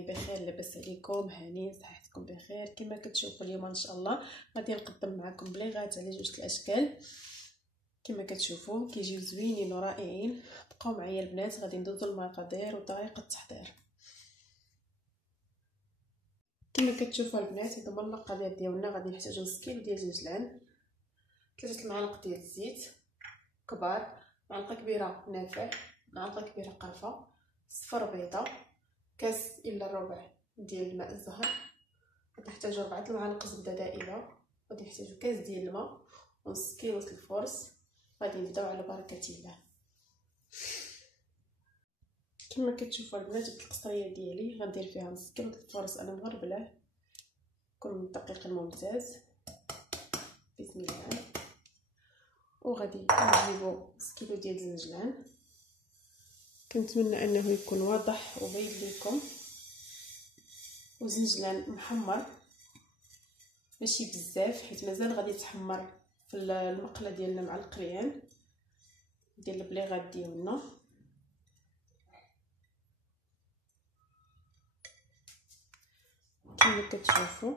راكمين بخير؟ لاباس عليكم؟ هانيين؟ صحتكم بخير؟ كما كتشوفوا اليوم ان شاء الله غادي نقدم معكم بليغات على جوج الاشكال. كما كتشوفوا كيجيو زوينين ورائعين. بقاو معايا البنات، غادي ندوزو المقادير وطريقه التحضير. كما كتشوفوا البنات، هادو المقادير ديالنا. غادي نحتاجو نص كيلو ديال الزنجلان، 3 المعالق ديال الزيت كبار، معلقه كبيره نافع، معلقه كبيره قرفه، صفر بيضه، كاس الا ربع ديال الماء الزهر، غنحتاجو 4 المعالق زبده دائبه، غادي نحتاجو كاس ديال الماء ونص كيلو الفرص. غادي نبداو على بركه الله. كما كتشوفوا البنات، القصريه ديالي غندير فيها نص كيلو الفرص انا مغربله، كون من الدقيق الممتاز. بسم الله. وغادي نجيبو نص كيلو ديال الزنجلان، كنتمنى انه يكون واضح وباين لكم. وزنجلان محمر ماشي بزاف، حيت مازال غادي يتحمر في المقله ديالنا مع القريان ديال البليغات ديالنا. كما كتشوفوا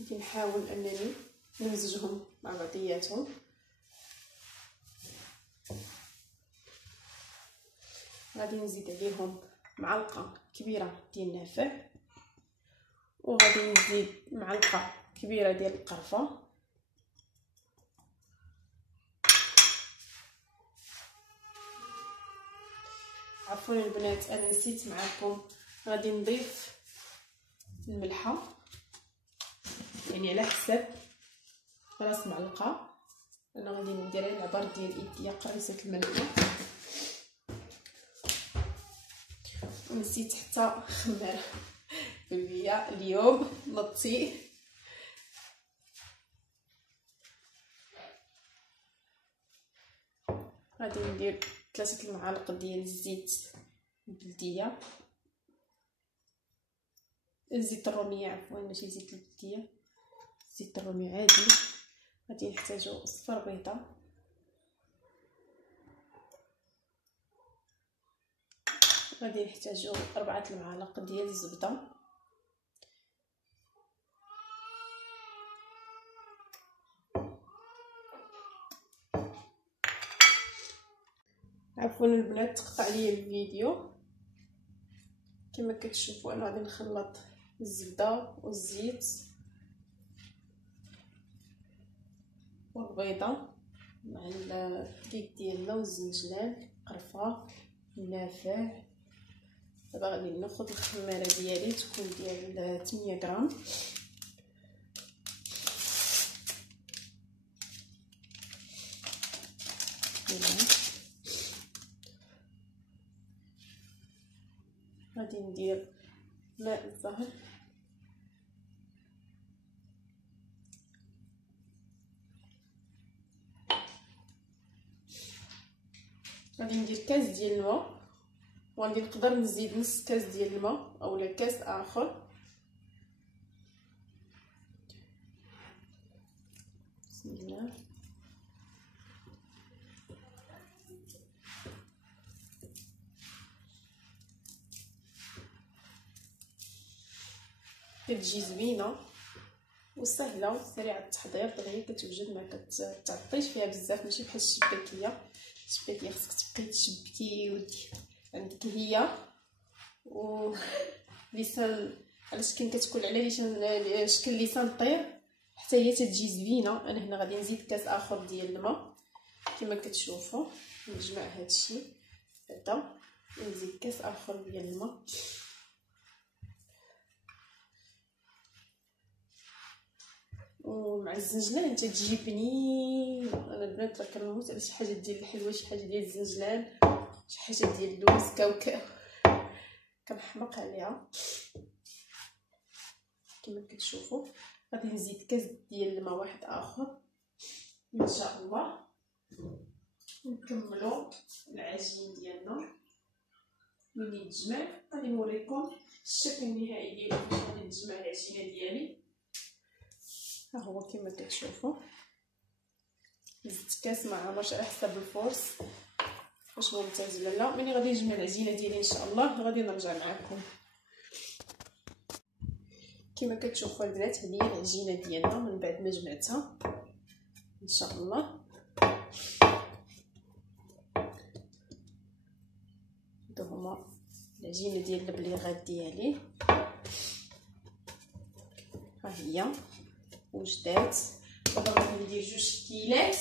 غادي نحاول انني نمزجهم مع بعضياتهم. غادي نزيد عليهم معلقه كبيره ديال النافع، وغادي نزيد معلقه كبيره ديال القرفه، عفوا البنات انا نسيت معكم، غادي نضيف الملحه يعني على حساب راس معلقه. انا غادي ندير العبار ديال ايديا قريصه الملحه، ونسيت حتى خماره بالبيا اليوم نطي. غادي ندير 3 المعالق ديال الزيت البلديه، زيت الروميه عفوا ماشي زيت البلديه، زيت الرومي عادي. غادي نحتاجو صفر بيضه، غادي نحتاجو 4 المعالق ديال الزبده، عفوا البنات تقطع ليا الفيديو. كما كتشوفوا انا غادي نخلط الزبده والزيت والبيضه مع الدقيق ديالنا والزنجلان قرفه النافع. دابا غادي ناخذ الخماره ديالي، تكون ديال 8 غرام. غادي ندير ماء الزهر، غادي ندير كاس ديال الماء، وغادي نقدر نزيد نص كاس ديال الماء اولا كاس اخر. بسم الله. كتجي زوينه وسهله وسريعه التحضير، دغيا كتوجد، ما كتعطيش فيها بزاف، ماشي بحال الشباكيه. الشباكيه خصك تبقاي تشبكي ودي عندك هي و لسان على شكل كتكون على شكل لسان طير حتى هي تتجي زوينه. انا هنا غادي نزيد كاس اخر ديال الماء. كما كتشوفوا نجمع هادشي هدا، نزيد كاس اخر ديال الماء، ومع الزنجلان تتجي بنينه. انا البنات راه كنموت على شي حاجه ديال الحلوه، شي حاجه ديال الزنجلان، شي حاجه ديال اللوز كاوكاو، كنحماق عليها. كما كتشوفوا غادي نزيد كاس ديال الماء واحد اخر ان شاء الله، ونكملوا العجين ديالنا. ملي يتجمع غادي نوريكم الشكل النهائي ديالو كيفاش غادي نجمع العجينه ديالي. ها هو كما كتشوفوا زدت كاس ما عمرش على حساب الفرص، واش ممتاز ولا لا. ملي غادي نجمع العجينه ديالي ان شاء الله غادي نرجع معكم. كما كتشوفوا البنات هذه هي العجينه ديالنا من بعد ما جمعتها ان شاء الله. هادو هما العجينه ديال البليغات ديالي، ها هي وجدات. دابا غادي ندير 2 كيلات.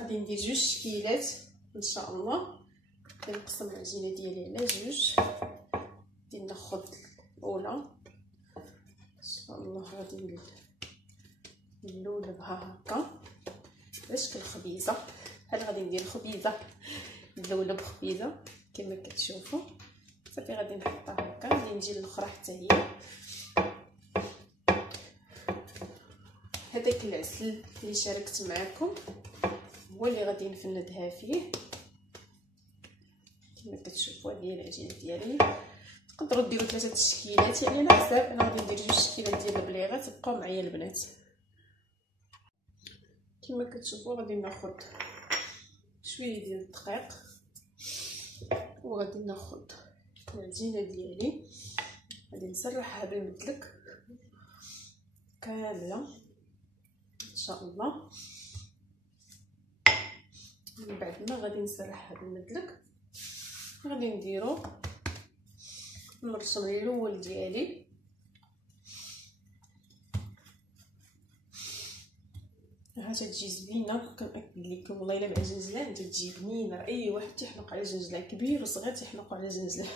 غادي ندير 2 كيلات ان شاء الله. كنقسم العجينه ديالي على 2. غادي ناخذ الاولى ان شاء الله. غادي نلولبها هكا على شكل خبيزه. بحال غادي ندير خبيزه، نلولب خبيزه كما كتشوفوا. صافي غادي نحطها هكا. غادي نجي للاخرى حتى هي. هذاك العسل اللي شاركت معكم هو اللي غادي نفندها فيه كما كتشوفوا. هذه هي العجينه ديالي. تقدروا ديروا 3 تشكيلات يعني على حساب. انا غادي ندير 2 تشكيلات ديال البليغات. بقاو معايا البنات. كما كتشوفوا غادي ناخذ شويه ديال الدقيق وغادي ناخذ العجينه ديالي. غادي نسرحها بالمدلك كامله ان شاء الله. من بعد ما غادي نسرحها بالمدلك غادي نديرو المرسم الاول ديالي. ها تجي زوينه. كنأكد لكم والله الا مع الجنجلان تجي بنينه. اي واحد تيحلق على الجنجلان كبير وصغير تيحلقوا على الجنجلان.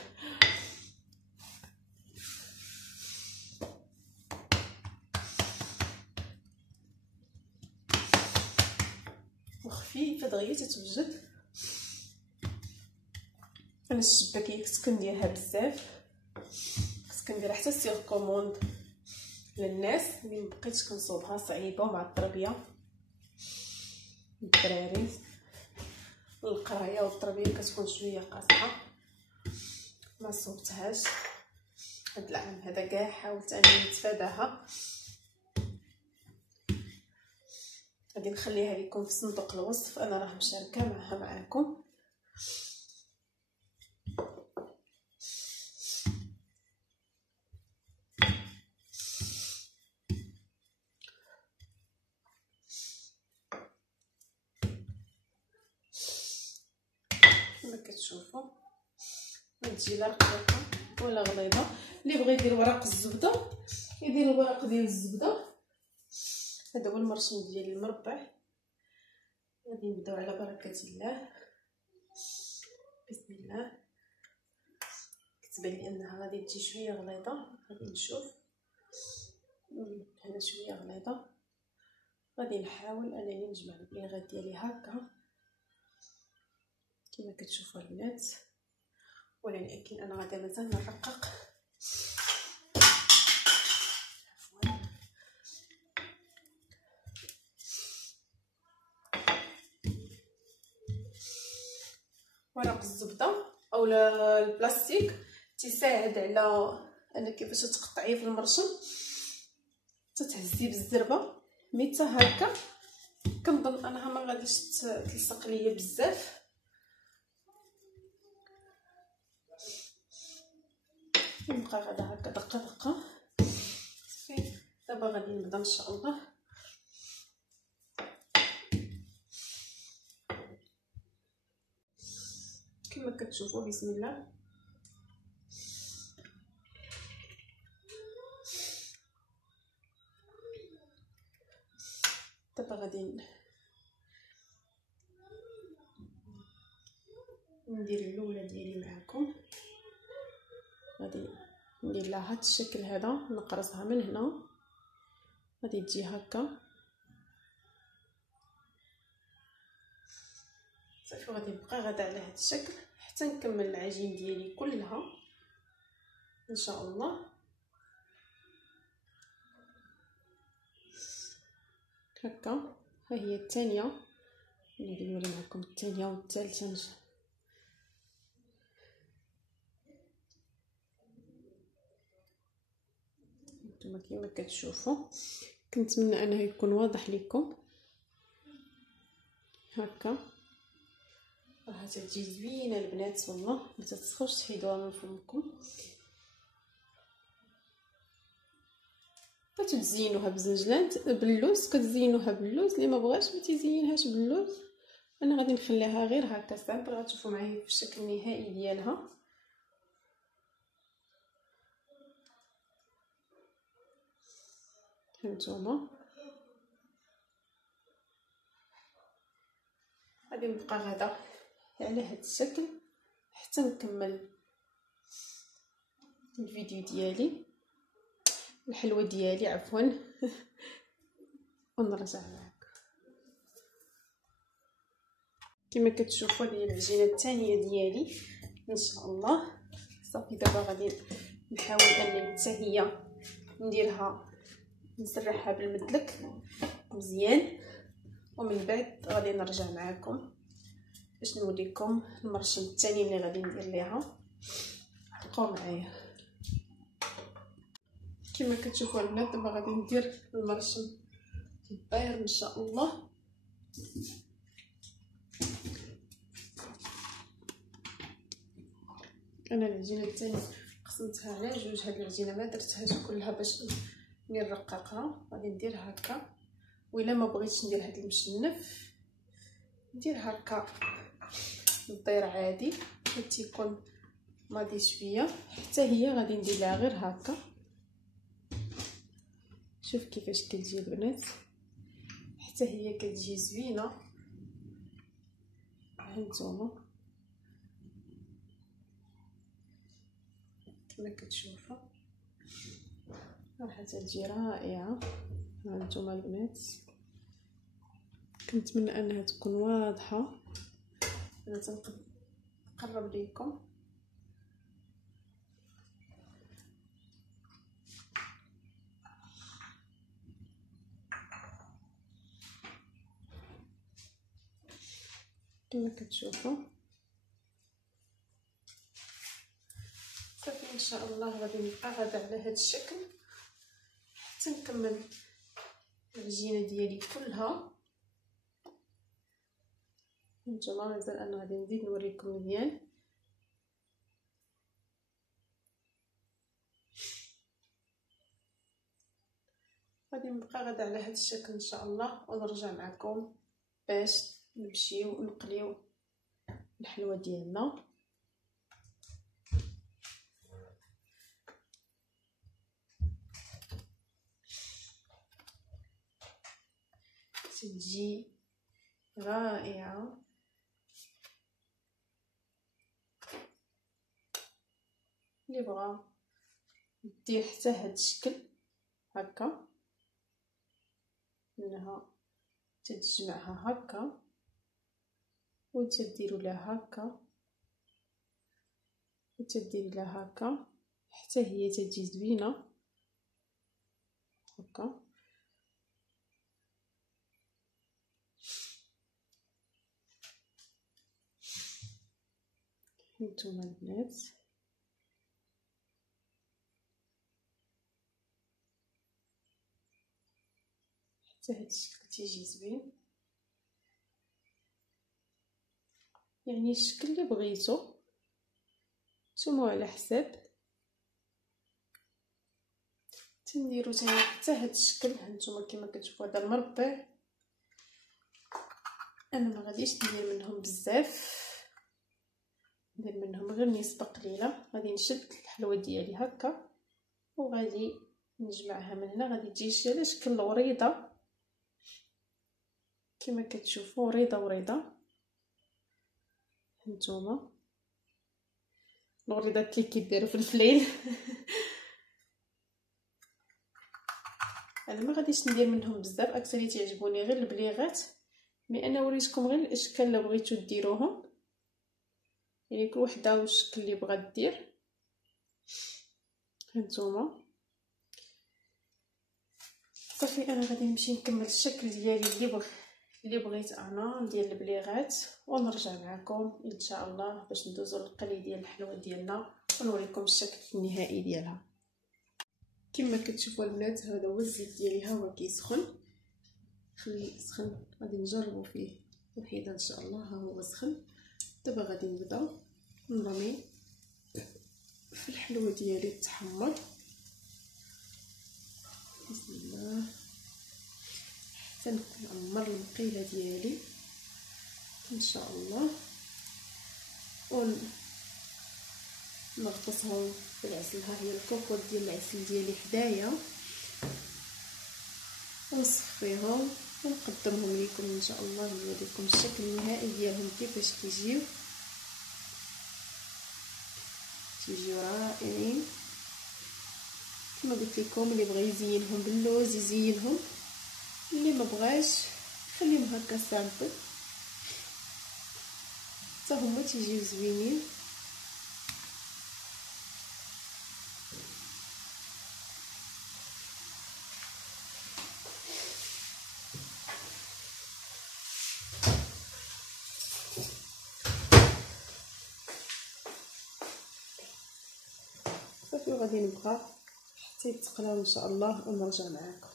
وخفيفه دغيا تتوجد. انا الشباكيه كنت كنديرها بزاف. كنت كنديرها حتى سيغ كوموند للناس اللي مبقيتش كنصوبها صعيبه مع التربيه الدراري. القرايه والتربيه كتكون شويه قاصحه ما صوبتهاش. هاد العام هذا كاع حاولت انني نتفاداها. غادي نخليها لكم في صندوق الوصف. انا راه مشاركه معها معاكم. كما كتشوفوا ما تجي لا رقيقه ولا غليظه. اللي بغى يدير ورق الزبده يدير الورق ديال الزبده. هذا هو المرسوم ديال المربع. غادي نبداو على بركه الله. بسم الله. كتبان لي انها غادي تجي شويه غليظه. غادي نشوف. هنا شويه غليظه. غادي نحاول انني نجمع البليغات ديالي هكا كما كتشوفوا البنات. ولكن انا غادي مازال نرقق. ورق الزبده او البلاستيك تساعد على انك كيفاش تقطعيه في المرشم. تتهزيه بالزربه ميتا هكا. كنظن انها ما غاديش تلصق ليا بزاف. نبقى غادا هكا دقه دقه. صافي دابا غادي نبدا ان شاء الله. كما كتشوفوا بسم الله. دابا غادي ندير الاولى ديالي معكم. غادي ندير لها هاد الشكل هذا. نقرصها من هنا غادي تجي هكا. صافي غادي نبقى غادا على هاد الشكل حتى نكمل العجين ديالي كلها ان شاء الله. هكا ها هي الثانيه. غادي نوري معكم الثانيه والثالثه. نتوما كما كتشوفوا كنتمنى انه يكون واضح لكم. هكا راه تجي زوينه البنات والله، ما تتسخوش تحيدوها من فمكم. كتزينوها بزنجلان باللوز، كتزينوها باللوز. اللي ما بغاش ما تيزينهاش باللوز. انا غادي نخليها غير هكا سامبل، غتشوفوا معايا في الشكل النهائي ديالها. هانتوما غادي نبقى غدا على هذا الشكل حتى نكمل الفيديو ديالي، الحلوه ديالي عفوا. ونرجع معكم. كما كتشوفوا هذه العجينه الثانيه ديالي ان شاء الله. صافي دابا غادي نحاول انني حتى هي نديرها، نسرحها بالمدلك مزيان، ومن بعد غادي نرجع معكم باش نوريكم المرشم الثاني اللي غادي ندير ليها. بقاو معايا. كما كتشوفوا البنات دابا غادي ندير المرشم الباير ان شاء الله. انا العجينه الثانيه قسمتها على جوج. هاد العجينه ما درتهاش كلها باش نرققها، غادي ندير هكا. وإلا ما بغيتش ندير هاد المشنف ندير هكا الدير عادي تيكون ماضي شويه. حتى هي غادي ندير لها غير هكا. شوف كيفاش كتجي البنات، حتى هي كتجي زوينه. هانتوما كما كتشوفوا راح تجي رائعه. هانتوما البنات كنتمنى انها تكون واضحه. انا تنقرب لكم. كما كتشوفوا صافي ان شاء الله غادي نبقى غدا على هذا الشكل حتى نكمل العجينه ديالي كلها. نتوما مازال انا غادي نزيد نوريكم مزيان. غادي نبقى غدا على هذا الشكل ان شاء الله، ونرجع معكم باش نمشيو نقليو الحلوه ديالنا. تجي رائعه. اللي بغى دير حتى هاد الشكل هكا، منها تتجمعها هكا وتديروا لها هكا وتديروا لها هكا حتى هي تجي زوينه هكا. هانتوما البنات حتى هاد الشكل تيجي زوين. يعني الشكل اللي بغيتو نتوما على حساب تنديروا تاني حتى هاد الشكل. هانتوما كما كتشوفوا هذا المربع انا ما غاديش ندير منهم بزاف، ندير منهم غير نسبه قليله. غادي نشد الحلوه ديالي هكا وغادي نجمعها من هنا. غادي تجي على شكل وريضه كما كتشوفوا، وريضه وريضه. هانتوما الوريضات اللي كيديروا في الفليل. انا ما غاديش ندير منهم بزاف، اكثر تعجبوني غير البليغات، مي انا وريتكم غير الاشكال اللي بغيتو ديروهم. يعني كل وحده والشكل اللي بغات دير. هانتوما صافي انا غادي نمشي نكمل الشكل ديالي اللي بغيت انا ندير البليغات، ونرجع معكم ان شاء الله باش ندوزو للقلي ديال الحلوه ديالنا ونوريكم الشكل النهائي ديالها. كما كتشوفوا البنات هذا هو الزيت ديالي، ها هو كيسخن. خليه يسخن، غادي نجربوا فيه وحيده ان شاء الله. ها هو سخن. دابا غادي نبدا نرمي في الحلوه ديالي تحمر. بسم الله. حتى نعمر المقيله ديالي ان شاء الله، ونغطسهم بالعسل. ها هي الكوكوط ديال العسل ديالي حدايا، ونصفيهم ونقدمهم لكم ان شاء الله، نوريكم الشكل النهائي ديالهم كيفاش كيجيو رائعين. كما قلت لكم اللي بغى يزينهم باللوز يزينهم، اللي ما بغاش خليهم هكا سامبل حتى هما تيجيو زوينين. صافي غادي نبقى حتى يتقلاو ان شاء الله ونرجع معاكم.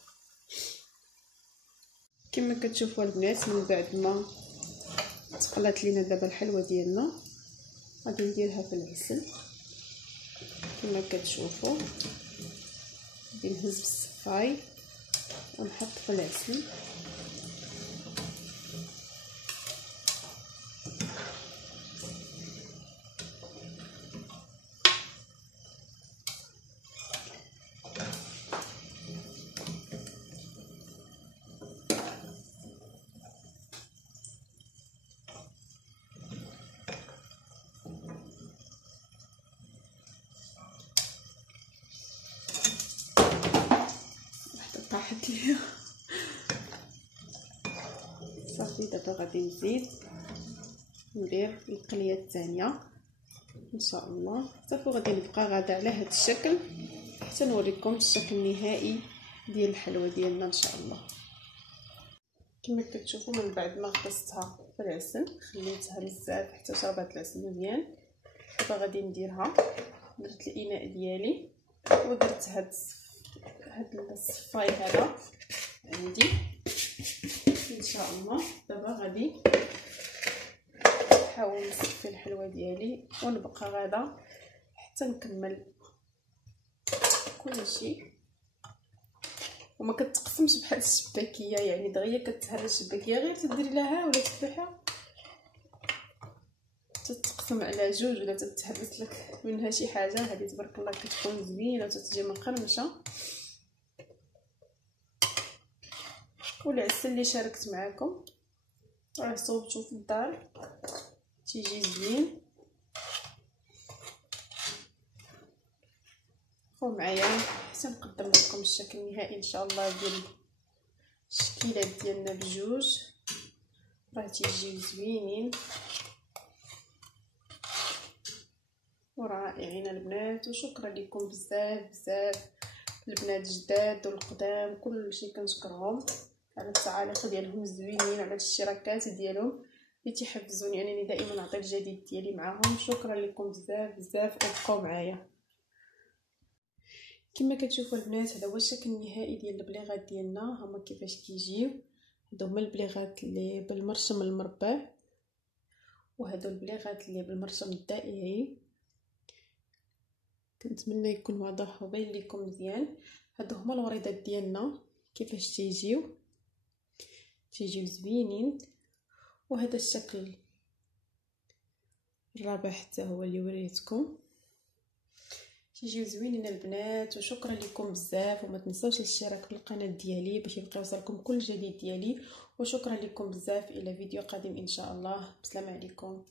كما كتشوفوا البنات من بعد ما تقلات لينا دابا الحلوه ديالنا، غادي نديرها في العسل كما كتشوفوا. غادي نهز بالصفاي ونحط في العسل. طاحت ليا صافي. دابا غادي نزيد ندير القليه الثانيه ان شاء الله. صافي غادي نبقى غادا على هذا الشكل حتى نوريكم الشكل النهائي ديال الحلوه ديالنا ان شاء الله. كما كتشوفوا من بعد ما غطستها في العسل خليتها بزاف حتى شربات العسل مزيان. دابا غادي نديرها، درت الاناء ديالي ودرت هاد الصفاي هذا عندي ان شاء الله. دابا غادي نحاول نصفي الحلوه ديالي ونبقى غادا حتى نكمل كلشي. وما كتقسمش بحال الشباكيه، يعني دغيا كتهرى الشباكيه غير تديري لها ولا تفتحها تتقسم على جوج ولا تتهرس لك منها شي حاجه. هذه تبارك الله كتكون زوينه وتتجي مقرمشه. والعسل اللي شاركت معكم راه صوبتو في الدار تيجي زوين. بقاو معايا حتى نقدم لكم الشكل النهائي ان شاء الله ديال الشكيلات ديالنا بجوج. راه تيجيو زوينين ورائعين البنات. وشكرا لكم بزاف بزاف البنات الجداد والقدام، كلشي كنشكرهم على التعاليق ديالهم الزوينين، على الاشتراكات ديالهم اللي تيحفزوني انني دائما نعطي الجديد ديالي معاهم. شكرا لكم بزاف بزاف وبقاو معايا. كما كتشوفوا البنات هذا هو الشكل النهائي ديال البليغات ديالنا. هما كيفاش كيجيو. هادو هما البليغات اللي بالمرشم المربع، وهادو البليغات اللي بالمرشم الدائري. كنتمنى يكون واضح وباين لكم مزيان. هادو هما الوريدات ديالنا كيفاش تيجيو زوينين. وهذا الشكل الرابع حتى هو اللي وريتكم تيجيو زوينين البنات. وشكرا لكم بزاف، وما تنساوش الاشتراك في القناه ديالي باش يبقى يوصلكم كل جديد ديالي. وشكرا لكم بزاف، الى فيديو قادم ان شاء الله. بسلام عليكم.